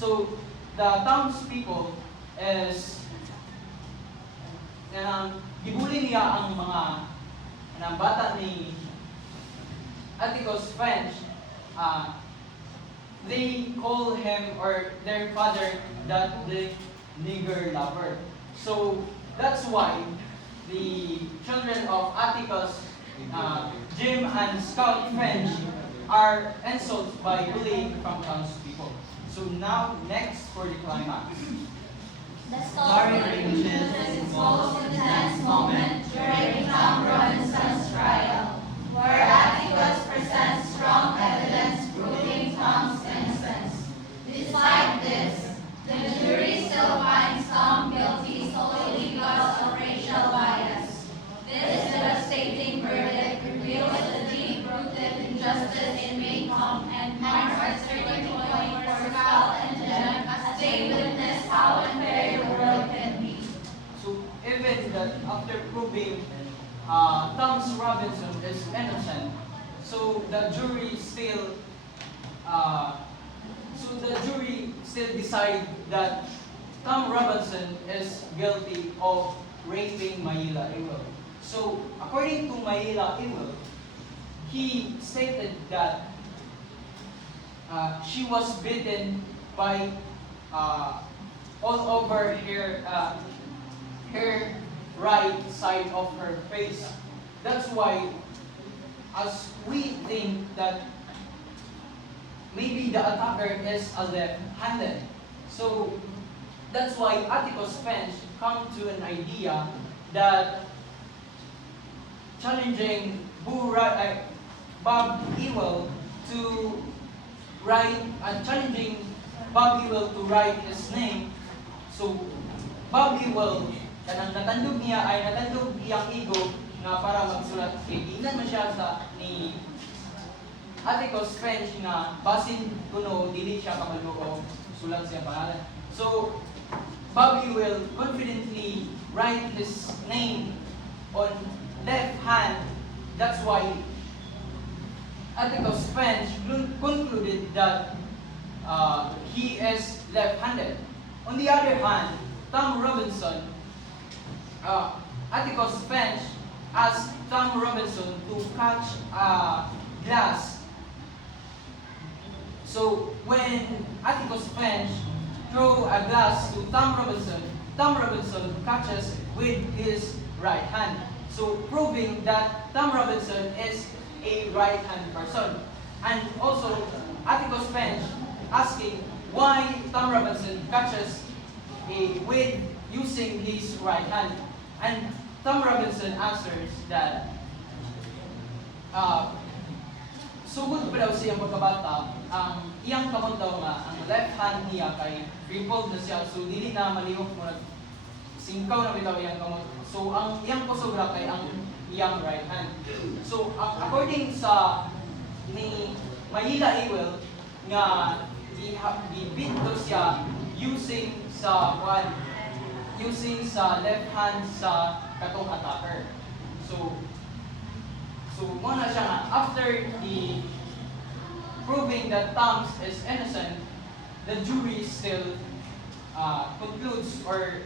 So the townspeople is gibuli niya ang mga bata ni Atticus Finch. They call him or their father that the nigger lover. So that's why the children of Atticus, Jim and Scout Finch, are insulted by bullying from townspeople. So now, next for the climax. The story reaches its most intense moment during Tom Robinson's trial, where Atticus presents strong evidence proving Tom's innocence. Despite this, the jury still finds Tom guilty solely because of racial bias. This devastating verdict reveals the deep-rooted injustice in Maycomb and marks a turning point for Scout and Jem as they witness how unfair the world can be. So even that after proving Thomas Robinson is innocent, so the jury still decide that Tom Robinson is guilty of raping Mayila Ewell. So according to Mayila Ewell, he stated that she was beaten by all over her right side of her face. That's why, as we think that maybe the attacker is a left-handed. So that's why Atticus Finch come to an idea that challenging Bob Ewell to write his name. So Bob Ewell natandog iyang ego na para magsulat kay ginan man siya sa ni Atticus Finch na basin kuno dili siya kamaluo sulat siya pangalan. So Bob Ewell confidently write his name on left hand. That's why Atticus Finch concluded that he is left-handed. On the other hand, Tom Robinson, Atticus Finch asked Tom Robinson to catch a glass. So when Atticus Finch throw a glass to Tom Robinson catches with his right hand. So proving that Tom Robinson is a right-hand person. And also Atticus Finch asking why Tom Robinson catches with using his right hand. And Tom Robinson answers that sugod pa daw siyang pagkabata, ang iyang kamot daw nga, ang left hand niya kay crippled na siya, so dili na malihok mo singkaw na bitaw iyang kamot. So ang iyang kusog ra kay ang iyang right hand. So according sa ni Mayila Ewell nga gibit daw siya using sa left hand sa katong attacker. So mo na siya nga, after the proving that Tom is innocent, the jury still concludes or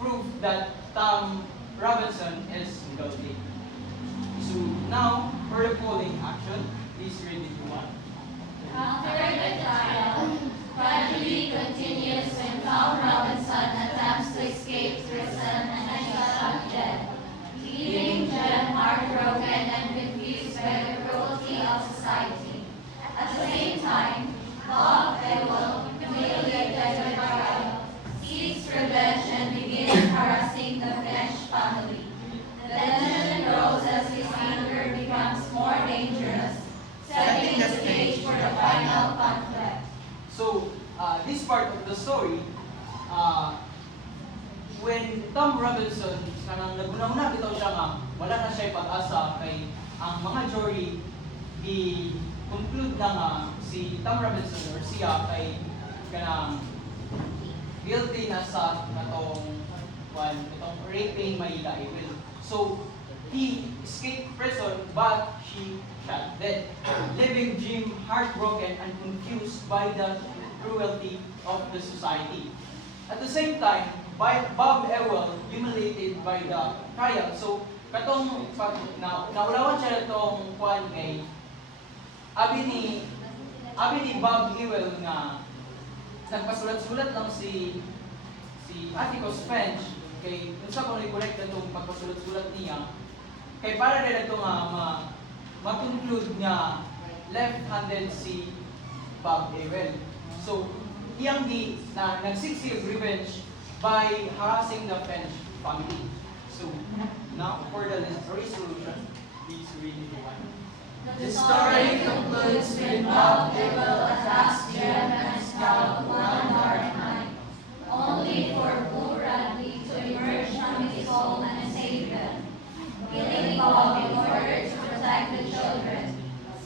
prove that Tom Robinson is guilty. So now, for the polling action, please read it one. After the trial, tragedy continues when Tom Robinson attempts to escape prison and is shot dead, leaving Jem heartbroken and confused by the cruelty of society. At the same time, Bob Ewell, humiliated by the trial, seeks revenge and begins harassing the Finch family. The tension grows as his anger becomes more dangerous, setting the stage for the final conflict. So, this part of the story, when Tom Robinson, kanang naguna-una bitaw siya nga, wala na siya pag-asa kay ang mga jury i-conclude na nga si Tom Robinson or siya kay kanang guilty na sa katong raping Mayila Ewell. So, he escaped prison but she shot dead, leaving Jim heartbroken and confused by the cruelty of the society. At the same time, Bob Ewell humiliated by the trial. So, katong pag naulawan siya itong kwan kay abi ni Bob Ewell nga nagpasulat-sulat lang si Atticus Finch kay unsa ko ni correct itong pagpasulat-sulat niya kay para rin ito nga ma-conclude nga left-handed si Bob Ewell. So, iyang nagsik si revenge by harassing the Finch family. So, now for the resolution, please read it one. The story concludes with Bob Ewell attacks Jem and Scout one dark night, only for Boo Radley to emerge from his hole and save them, killing Bob in order to protect the children.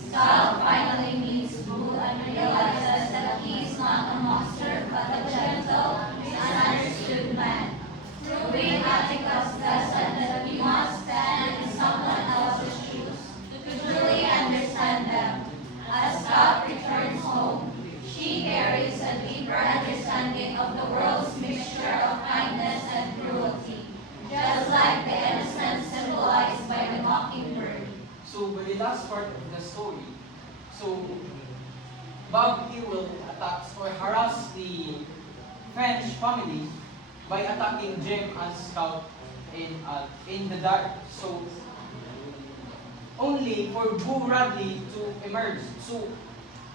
Scout finally meets Boo and realizes that he is not a monster but a gentle, misunderstood man, proving Atticus' lesson that we must stand in someone else's shoes to truly understand them. As Scout returns home, she carries a deeper understanding of the world's mixture of kindness and cruelty, just like the innocence symbolized by the mockingbird. So, by the last part of the story, so Bob Ewell attacks or harasses the French family by attacking Jem and Scout in the dark. So, only for Boo Radley to emerge. So,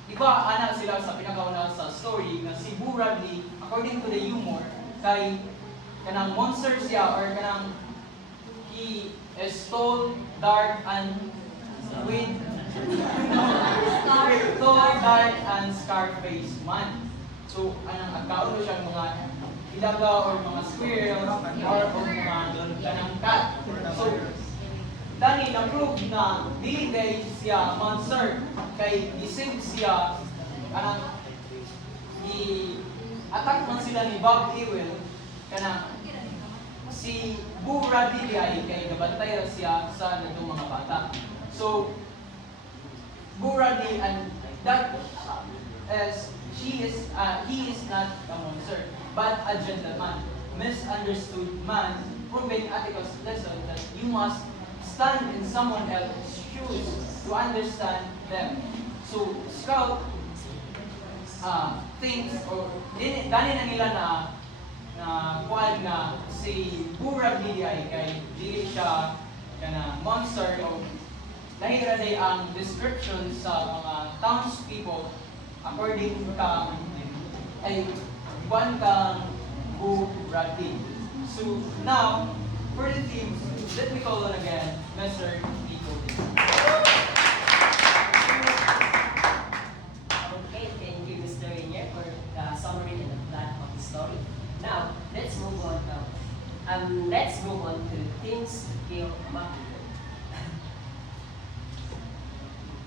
di ba anak sila sa pinakauna sa story na si Boo Radley, according to the humor, kay kanang monster siya or kanang he is tall, dark, and with tall, dark, and scar-faced man. So, anang agkaon siya mga ilaga or mga squirrel or mga kanang cat. So, dani na-prove na dili day siya monster kay gisig siya kanang i-attack man sila ni Bob Ewell kanang si Boo Radley ay kay nabantay siya sa natong mga bata. So Boo Radley and that as he is not a monster but a gentleman, misunderstood man, proving Atticus' lesson that you must stand in someone else's shoes to understand them. So, Scout thinks, or dani na nila na kuan na si Boo Radley ay kay dili siya kana monster o nahira day ang description sa mga townspeople according kang ay kuan kang Boo Radley. So, now, for the teams, let me call on again, Mr. Nico. Okay, thank you, Mr. Rainier, for the summary and the plan of the story. Now, let's move on. To things to kill Mockingbird.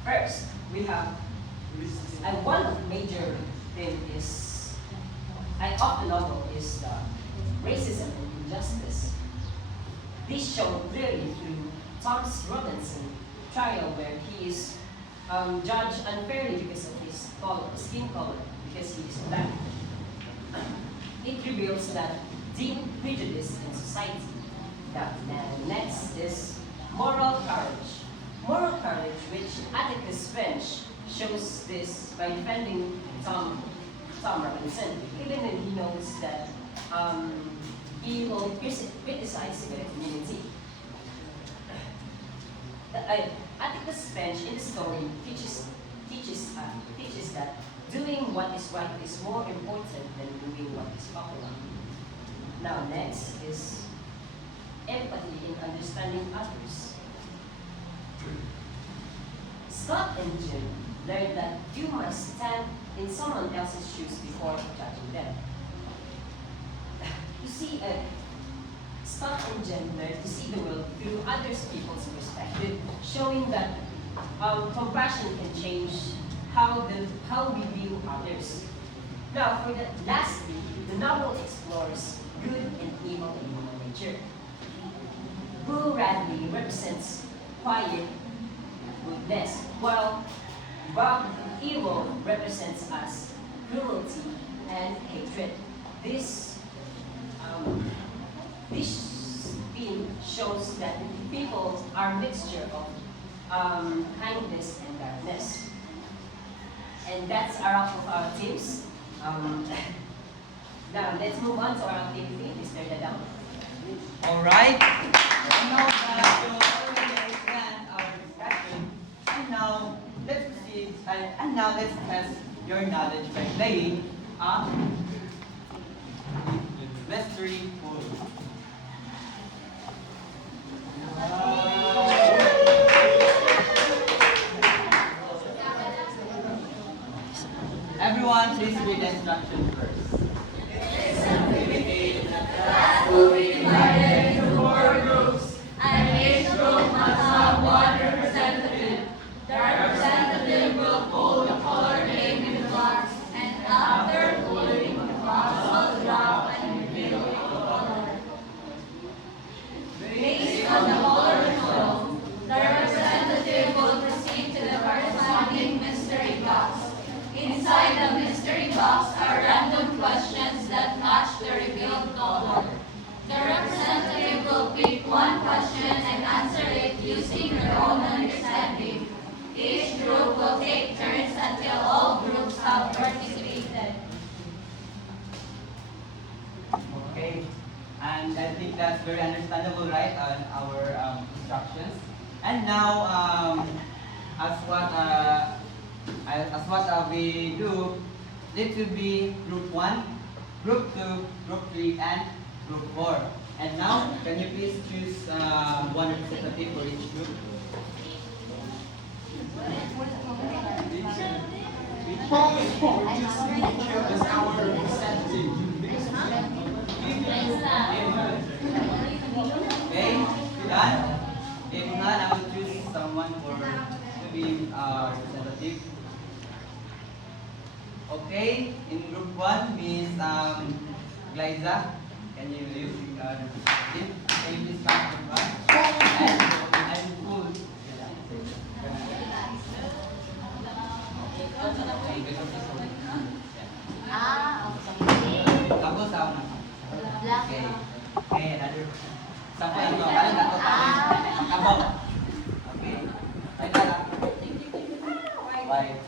First, we have, and one major thing of the novel is the racism and injustice. This shown clearly through Thomas Robinson trial where he is judged unfairly because of his skin color, because he is black. It reveals that deep prejudice in society. And next is moral courage. Moral courage, which Atticus Finch shows this by defending Tom Robinson, even when he knows that he will criticize the community. Atticus Finch in the story teaches that doing what is right is more important than doing what is popular. Now next is empathy in understanding others. Scott and Jim learned that you must stand in someone else's shoes before judging them. You see, Scott and Jen learn to see the world through other people's perspective, showing that compassion can change how we view others. Now, lastly, the novel explores good and evil in human nature. Boo Radley represents quiet goodness, while Bob Ewell represents us cruelty, and hatred. This spin shows that people are a mixture of kindness and darkness. And that's a wrap of our teams. Now, let's move on to our activity, Mr. Dadang. Alright. Now that you already understand our discussion, and now let's proceed. And now let's test your knowledge by playing a mystery pool. Everyone, please read the instructions first. Will be divided into 4 groups, and each group must have 1 representative. The representative will pull the color name in the box, and after pulling the box will drop and reveal the color. Based on the color shown, the representative will proceed to the corresponding mystery box. Inside the mystery box are random questions that match the revealed color. The representative will pick 1 question and answer it using their own understanding. Each group will take turns until all groups have participated. Okay, and I think that's very understandable, right, on our instructions. And now, as what we do, it will be group 1, group 2, group 3, and group 4. And now, can you please choose 1 representative for each group? Okay, done? If not, I will choose someone to be representative. Okay, in group 1, Miss Glyza, can you use representative? Can you please come to us? And full. Tapos ako na. Okay. Okay, another. Sampo lang to. Kaling nato tayo. Kabaw. Okay. Ay, tara. Bye.